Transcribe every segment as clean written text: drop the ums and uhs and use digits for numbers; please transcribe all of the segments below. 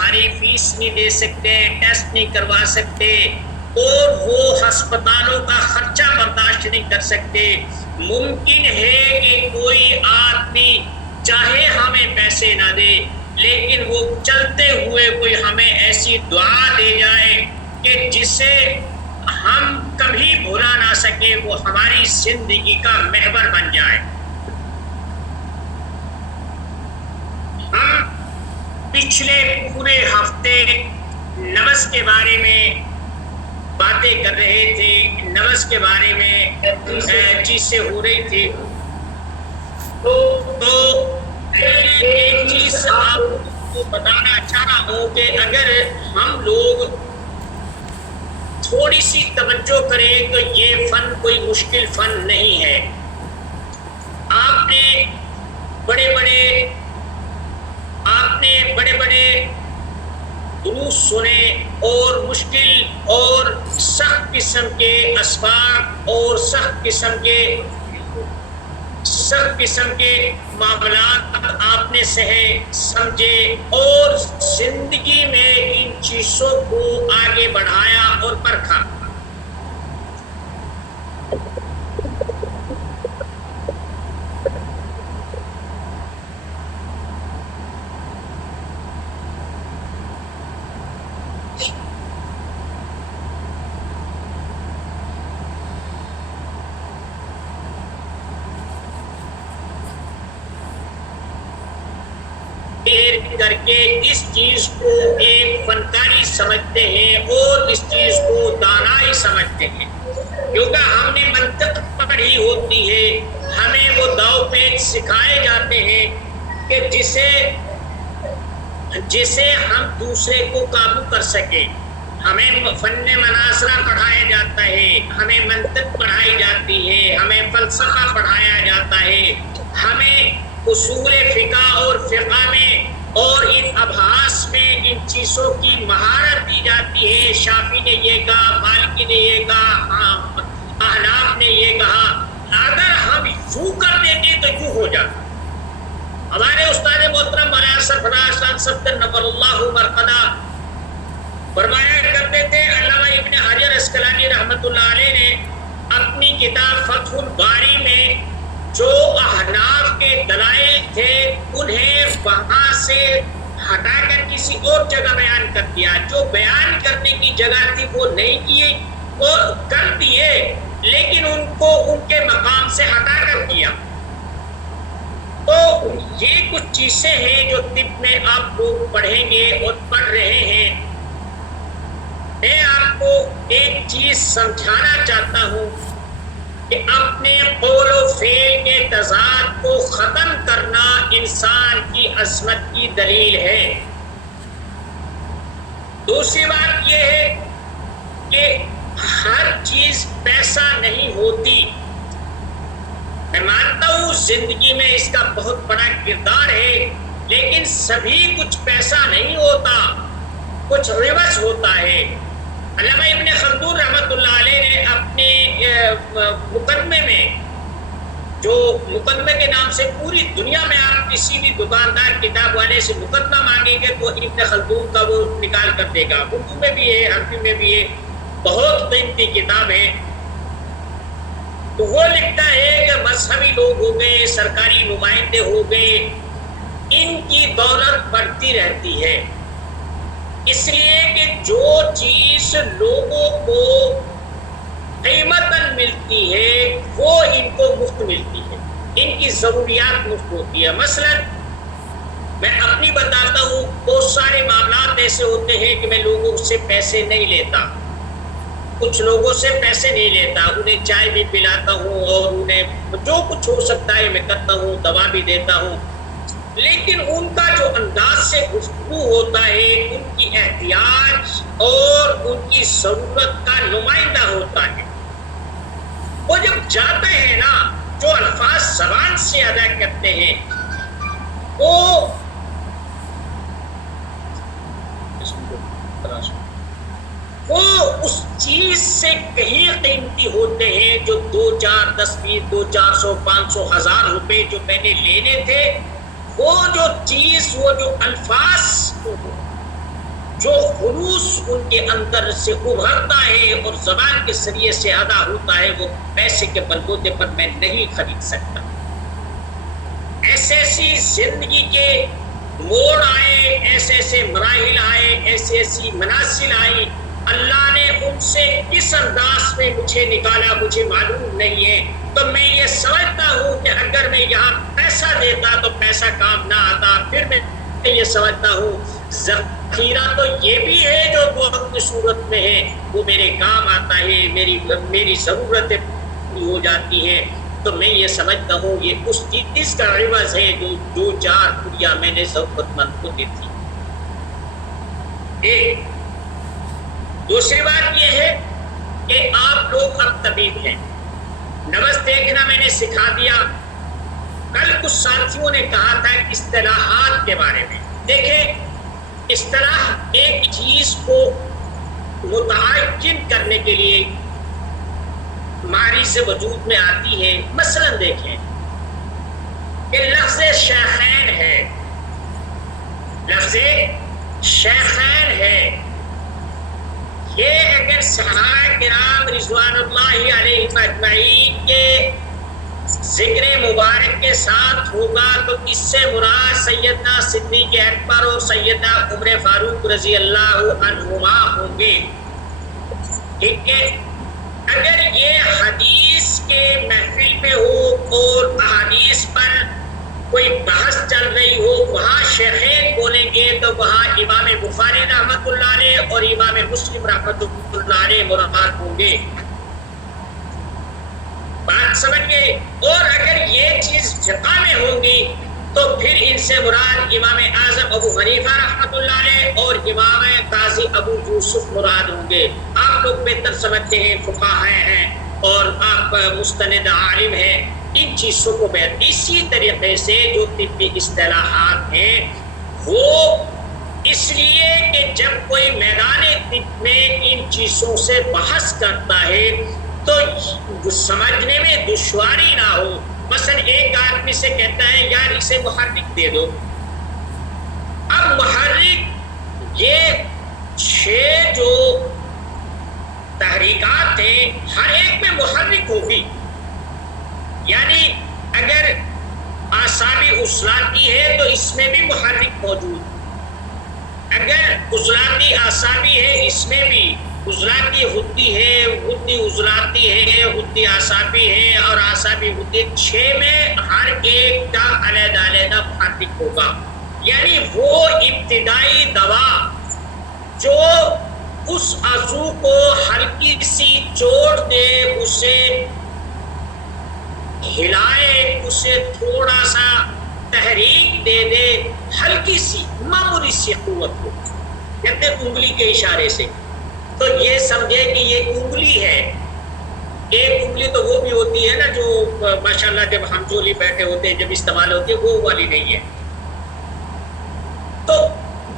بھاری فیس نہیں دے سکتے، ٹیسٹ نہیں کروا سکتے، اور وہ ہسپتالوں کا خرچہ برداشت نہیں کر سکتے. ممکن ہے کہ کوئی آدمی چاہے ہمیں پیسے نہ دے، لیکن وہ چلتے ہوئے کوئی ہمیں ایسی دعا دے جائے کہ جسے ہم کبھی بھلا نہ سکے، وہ ہماری زندگی کا محور بن جائے. ہم پچھلے پورے ہفتے نبض کے بارے میں باتیں کر رہے تھے، نبض کے بارے میں چیزیں ہو رہی تھی. تو ایک چیز آپ کو بتانا چاہ رہا ہوں کہ اگر ہم لوگ تھوڑی سی توجہ کریں تو یہ فن کوئی مشکل فن نہیں ہے. آپ نے بڑے بڑے دروس سنے اور مشکل اور سخت قسم کے اسباب اور سخت قسم کے معاملات آپ نے سہے سمجھے اور زندگی میں ان چیزوں کو آگے بڑھایا اور پرکھا. کر کے اس چیز کو ایک فنکاری سمجھتے ہیں اور اس چیز کو دانائی سمجھتے ہیں، کیونکہ ہم نے منطق پڑھی ہوتی ہے، ہمیں وہ داؤ پیچ سکھائے جاتے ہیں کہ جسے ہم دوسرے کو قابو کر سکیں. ہمیں فن مناظرہ پڑھایا جاتا ہے، ہمیں منطق پڑھائی جاتی ہے، ہمیں فلسفہ پڑھایا جاتا ہے، ہمیں اصول فقہ اور فقہ میں اور ان ابحاث میں ان چیزوں کی مہارت دی جاتی ہے. شافعی نے یہ کہا، مالکی نے یہ کہا، احناف نے یہ کہا. اگر ہم یوں کر دیتے تو یوں ہو جاتا. ہمارے استاد محترم مولانا سرفراز خان صفدر نور اللہ مرقدہ فرمایا کرتے تھے، علامہ ابن حجر عسقلانی رحمۃ اللہ علیہ نے اپنی کتاب فتح الباری میں جو احناف کے دلائل تھے انہیں وہاں سے ہٹا کر کسی اور جگہ بیان کر دیا. جو بیان کرنے کی جگہ تھی وہ نہیں کیے اور کر دیے، لیکن ان کو ان کے مقام سے ہٹا کر کیا. تو یہ کچھ چیزیں ہیں جو طب میں آپ لوگ پڑھیں گے اور پڑھ رہے ہیں. میں آپ کو ایک چیز سمجھانا چاہتا ہوں کہ اپنے قول و فعل کے تضاد کو ختم کرنا انسان کی عظمت کی دلیل ہے. دوسری بات یہ ہے کہ ہر چیز پیسہ نہیں ہوتی. میں مانتا ہوں زندگی میں اس کا بہت بڑا کردار ہے، لیکن سبھی کچھ پیسہ نہیں ہوتا، کچھ عوض ہوتا ہے. علامہ ابن خلدون رحمۃ اللہ علیہ نے اپنے مقدمے میں، جو مقدمے کے نام سے پوری دنیا میں آپ کسی بھی دکاندار کتاب والے سے مقدمہ مانگیں گے تو ابن خلدون کا وہ نکال کر دے گا. اردو میں بھی ہے، عربی میں بھی ہے، بہت قیمتی کتاب ہے. تو وہ لکھتا ہے کہ مذہبی لوگ ہو گئے، سرکاری نمائندے ہو گئے، ان کی دولت بڑھتی رہتی ہے، اس لیے کہ جو چیز لوگوں کو قیمتاً ملتی ہے وہ ان کو مفت ملتی ہے، ان کی ضروریات مفت ہوتی ہے. مثلا میں اپنی بتاتا ہوں، بہت سارے معاملات ایسے ہوتے ہیں کہ میں لوگوں سے پیسے نہیں لیتا، کچھ لوگوں سے پیسے نہیں لیتا، انہیں چائے بھی پلاتا ہوں اور انہیں جو کچھ ہو سکتا ہے میں کرتا ہوں، دوا بھی دیتا ہوں. لیکن ان کا جو انداز سے گفتگو ہوتا ہے ان کی احتیاج اور ان کی ضرورت کا نمائندہ ہوتا ہے. وہ جب جاتے ہیں نا، جو الفاظ زبان سے ادا کرتے ہیں وہ اس چیز سے کہیں قیمتی ہوتے ہیں جو 2 4 10 20 2 400 500 1000 روپے جو میں نے لینے تھے. وہ جو چیز، وہ جو الفاظ خلوص ان کے اندر سے ابھرتا ہے اور زبان کے ذریعے سے ادا ہوتا ہے، وہ پیسے کے بلبوتے پر میں نہیں خرید سکتا۔ ایسے ایسی زندگی کے موڑ آئے، ایسے ایسے مراحل آئے، ایسی ایسی منازل آئی، اللہ نے ان سے کس انداز میں مجھے نکالا مجھے معلوم نہیں ہے۔ تو میں یہ سمجھتا ہوں کہ اگر میں یہاں پیسہ دیتا تو پیسہ کام نہ آتا، پھر میں یہ سمجھتا ہوں ذخیرہ تو یہ بھی ہے جو وقت کی صورت میں ہے، وہ میرے کام آتا ہے، میری ضرورتیں پوری ہو جاتی ہیں۔ تو میں یہ سمجھتا ہوں یہ اس چیز کا عوض ہے جو 4 پوریاں میں نے ضرورت مند کو دی تھی۔ ایک دوسری بات یہ ہے کہ آپ لوگ اب طبیب ہیں، نبض دیکھنا میں نے سکھا دیا۔ کل کچھ ساتھیوں نے کہا تھا اصطلاحات کے بارے میں۔ دیکھیں، اصطلاح ایک چیز کو متعین کرنے کے لیے ماری سے وجود میں آتی ہے۔ مثلا دیکھیں کہ لفظ شیخین ہے، لفظ شیخین ہے، یہ اگر صحابہ کرام رضوان اللہ علیہم اجمعین کے ذکر مبارک کے ساتھ ہوگا تو اس سے مراد سیدنا صدیق اکبر اور سیدنا عمر فاروق رضی اللہ عنہما ہوں گے، ٹھیک ہے۔ اگر یہ حدیث کے محفل میں ہو اور احادیث پر کوئی بحث چل رہی ہو، وہاں شیخین بولیں گے تو وہاں امام بخاری رحمۃ اللہ علیہ اور امام مسلم رحمۃ اللہ علیہ مراد ہوں گے۔ بات سمجھ گئے؟ اور اگر یہ چیز فقہ میں ہوگی تو پھر ان سے مراد امام اعظم ابو حنیفہ رحمۃ اللہ علیہ اور امام قاضی ابو یوسف مراد ہوں گے۔ آپ لوگ بہتر سمجھتے ہیں، فقہاء ہیں اور آپ مستند عالم ہیں، ان چیزوں کو بہتر۔ اسی طریقے سے جو طبی اصطلاحات ہیں وہ اس لیے کہ جب کوئی میدان طب میں ان چیزوں سے بحث کرتا ہے تو سمجھنے میں دشواری نہ ہو۔ مثلا ایک آدمی سے کہتا ہے یار اسے محرک دے دو، اب محرک یہ 6 جو تحریکات ہیں ہر ایک میں محرک ہوگی، یعنی اگر اعصابی عضلاتی ہے تو اس میں بھی محرک موجود، اگر عضلاتی اعصابی ہے اس میں بھی، عضلاتی حدی ہے، حدی عضلاتی ہے، حدی اعصابی ہے اور اعصابی حدی، 6 میں ہر ایک کا علیحدہ علیحدہ محرک ہوگا۔ یعنی وہ ابتدائی دوا جو اس عضو کو ہلکی سی چوٹ دے، اسے ہلائے، اسے تھوڑا سا تحریک دے دے، ہلکی سی معمولی سی قوت ہو، کہتے ہیں انگلی کے اشارے سے، تو یہ سمجھے کہ یہ انگلی ہے۔ ایک انگلی تو وہ بھی ہوتی ہے نا جو ماشاءاللہ جب ہم جولی بیٹھے ہوتے ہیں جب استعمال ہوتی ہے، وہ والی نہیں ہے۔ تو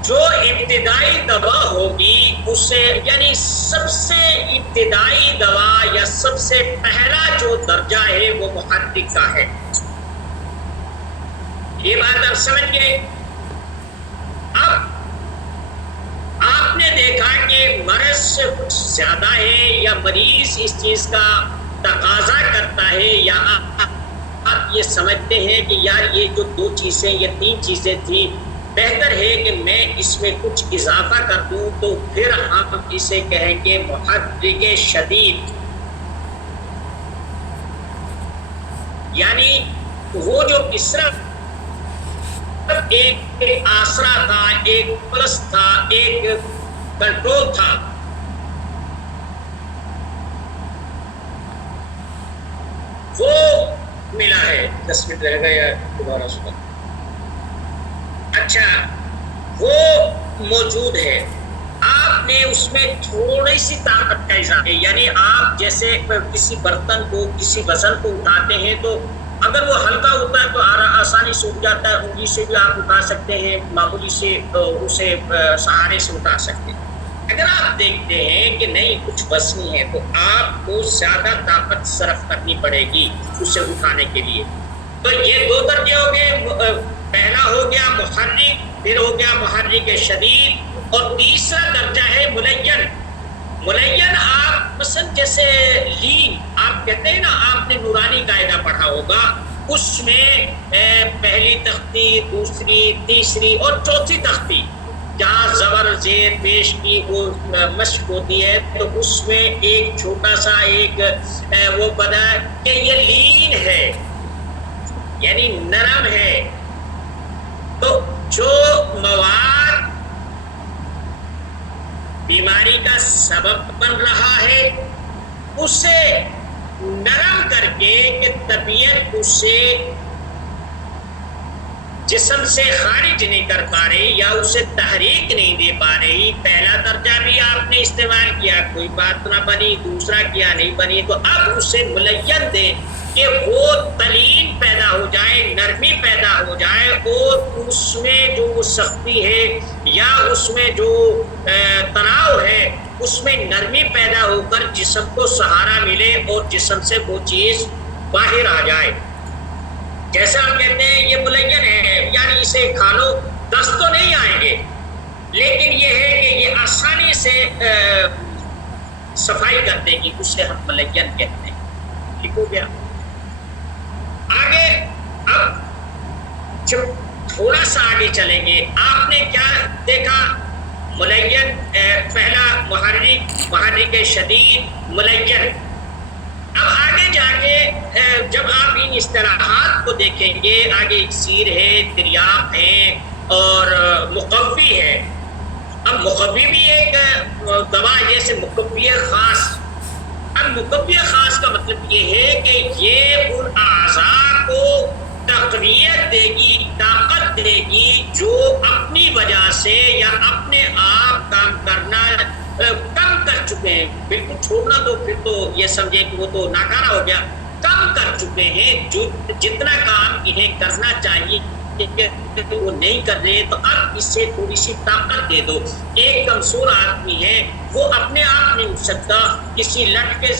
جو ابتدائی دوا ہوگی اسے، یعنی سب سے ابتدائی دوا یا سب سے پہلا جو درجہ ہے وہ محرک کا ہے۔ یہ بات آپ سمجھ گئے؟ اب آپ نے دیکھا کہ مرض سے کچھ زیادہ ہے یا مریض اس چیز کا تقاضا کرتا ہے، یا آپ یہ سمجھتے ہیں کہ یار یہ جو 2 چیزیں، یہ 3 چیزیں تھیں، بہتر ہے کہ میں اس میں کچھ اضافہ کر دوں، تو پھر ہم اسے کہیں گے محرک شدید۔ یعنی وہ جو صرف ایک آسرا تھا، ایک پلس تھا، ایک کنٹرول تھا، وہ ملا ہے۔ 10 منٹ رہ گئے یا دوبارہ صبح؟ اچھا، وہ موجود ہے۔ آپ نے اس میں تھوڑی سی طاقت کا اضافہ، یعنی آپ جیسے کسی برتن کو، کسی وزن کو اٹھاتے ہیں تو اگر وہ ہلکا ہوتا ہے تو آسانی سے اٹھ جاتا ہے، انگلی سے بھی آپ اٹھا سکتے ہیں، معمولی سے اسے سہارے سے اٹھا سکتے ہیں۔ اگر آپ دیکھتے ہیں کہ نہیں کچھ وزنی ہے تو آپ کو زیادہ طاقت صرف کرنی پڑے گی اسے اٹھانے کے لیے۔ تو یہ 2 درجے ہو گئے، پہلا ہو گیا محرک پھر ہو گیا محرک شدید، اور تیسرا درجہ ہے ملین۔ ملین آپ مثلا جیسے لین آپ کہتے ہیں نا، آپ نے نورانی قاعدہ پڑھا ہوگا، اس میں پہلی تختی، دوسری، تیسری اور چوتھی تختی جہاں زبر زیر پیش کی وہ مشق ہوتی ہے، تو اس میں ایک چھوٹا سا ایک وہ بنا کہ یہ لین ہے یعنی نرم ہے۔ تو جو مواد بیماری کا سبب بن رہا ہے اسے نرم کر کے کہ طبیعت اسے جسم سے خارج نہیں کر پا رہی یا اسے تحریک نہیں دے پا رہی، پہلا درجہ بھی آپ نے استعمال کیا، کوئی بات نہ بنی، دوسرا کیا نہیں بنی، تو اب اسے ملین دے کہ وہ تلین پیدا ہو جائے، نرمی پیدا ہو جائے، اور اس میں جو وہ سختی ہے یا اس میں جو تناؤ ہے اس میں نرمی پیدا ہو کر جسم کو سہارا ملے اور جسم سے وہ چیز باہر آ جائے۔ جیسا ہم کہتے ہیں یہ ملین ہے، یعنی اسے کھا لو دست تو نہیں آئیں گے، لیکن یہ ہے کہ یہ آسانی سے صفائی کر دے گی، اسے ہم ملین کہتے ہیں۔ ٹھیک ہو گیا؟ آگے اب جب تھوڑا سا آگے چلیں گے، آپ نے کیا دیکھا؟ ملین، پہلا محرک شدید، ملین۔ اب آگے جا کے جب آپ ان اصطلاحات کو دیکھیں گے، آگے اکسیر ہے، تریاق ہے اور مقوی ہے۔ اب مقوی بھی ایک دوا ہے جیسے مقوی خاص۔ اب مقوی خاص کا مطلب یہ ہے کہ یہ ان اعضاء کو تقویت دے گی، طاقت دے گی جو اپنی وجہ سے یا اپنے آپ کام کرنا کم کر چکے ہیں۔ بالکل چھوڑنا تو پھر تو یہ سمجھے کہ وہ تو ناکارہ ہو گیا، کم کر چکے ہیں، جو جتنا کام انہیں کرنا چاہیے وہ نہیں کر رہے، تو اب اس سے تھوڑی سی طاقت دے دو۔ ایک کمزور آدمی ہے، وہ اپنے آپ نہیں اٹھ سکتا، کسی لٹ کے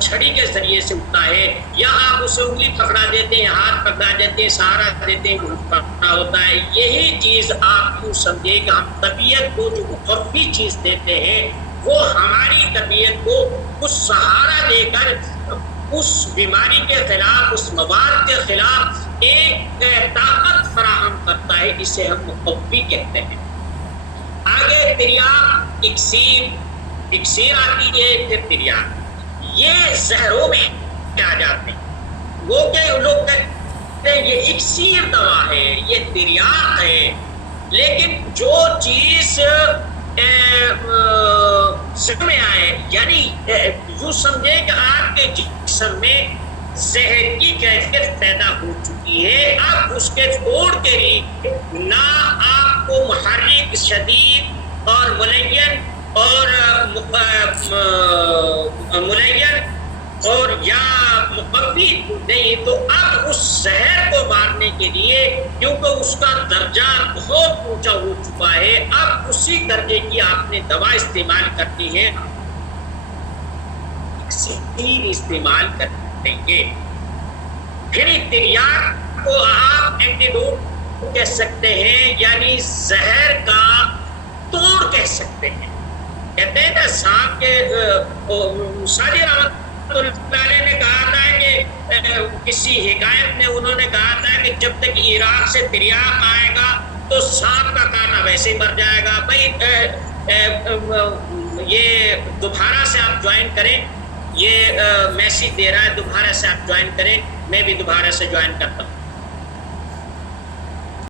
چھڑی کے ذریعے سے اٹھتا ہے، یا آپ اسے انگلی پکڑا دیتے ہیں، ہاتھ پکڑا دیتے ہیں، سہارا دیتے ہیں، وہ پکڑا ہوتا ہے۔ یہی چیز آپ یوں سمجھے کہ ہم طبیعت کو جو مقوی چیز دیتے ہیں وہ ہماری طبیعت کو کچھ سہارا دے کر اس بیماری کے خلاف، اس مواد کے خلاف ایک طاقت فراہم کرتا ہے، اسے ہم مقوی کہتے ہیں۔ آگے تریاق، اکسیر آتی ہے، پھر تریاق، یہ زہروں میں آ جاتے ہیں۔ وہ کہ لوگ کہتے ہیں یہ اکسیر دوا ہے، یہ تریاق ہے، لیکن جو چیز سمجھ میں آئے، یعنی یوں سمجھے کہ آپ کے جسم میں زہر کی کیفیت پیدا ہو چکی ہے، اب اس کے توڑ کے لیے نہ آپ کو محرک شدید اور ملین اور یا مقوی نہیں، تو اب اس زہر کو مارنے کے لیے، کیونکہ اس کا درجہ بہت اونچا ہو چکا ہے، اب اسی درجے کی آپ نے دوا استعمال کرنی ہے، استعمال کریں گے۔ پھر تریاق کو آپ اینٹیڈوٹ کہہ سکتے ہیں، یعنی زہر کا توڑ کہہ سکتے ہیں۔ کہتے ہیں نا صاحب کے ساجد رحمت اللہ علیہ نے کہا تھا کہ کسی حکایت میں انہوں نے کہا تھا کہ جب تک عراق سے تریاق آئے گا تو سانپ کا کاٹا ویسے ہی مر جائے گا۔ بھائی یہ دوبارہ سے آپ جوائن کریں، یہ میسیج دے رہا ہے دوبارہ سے آپ جوائن کریں، میں بھی دوبارہ سے جوائن کرتا ہوں۔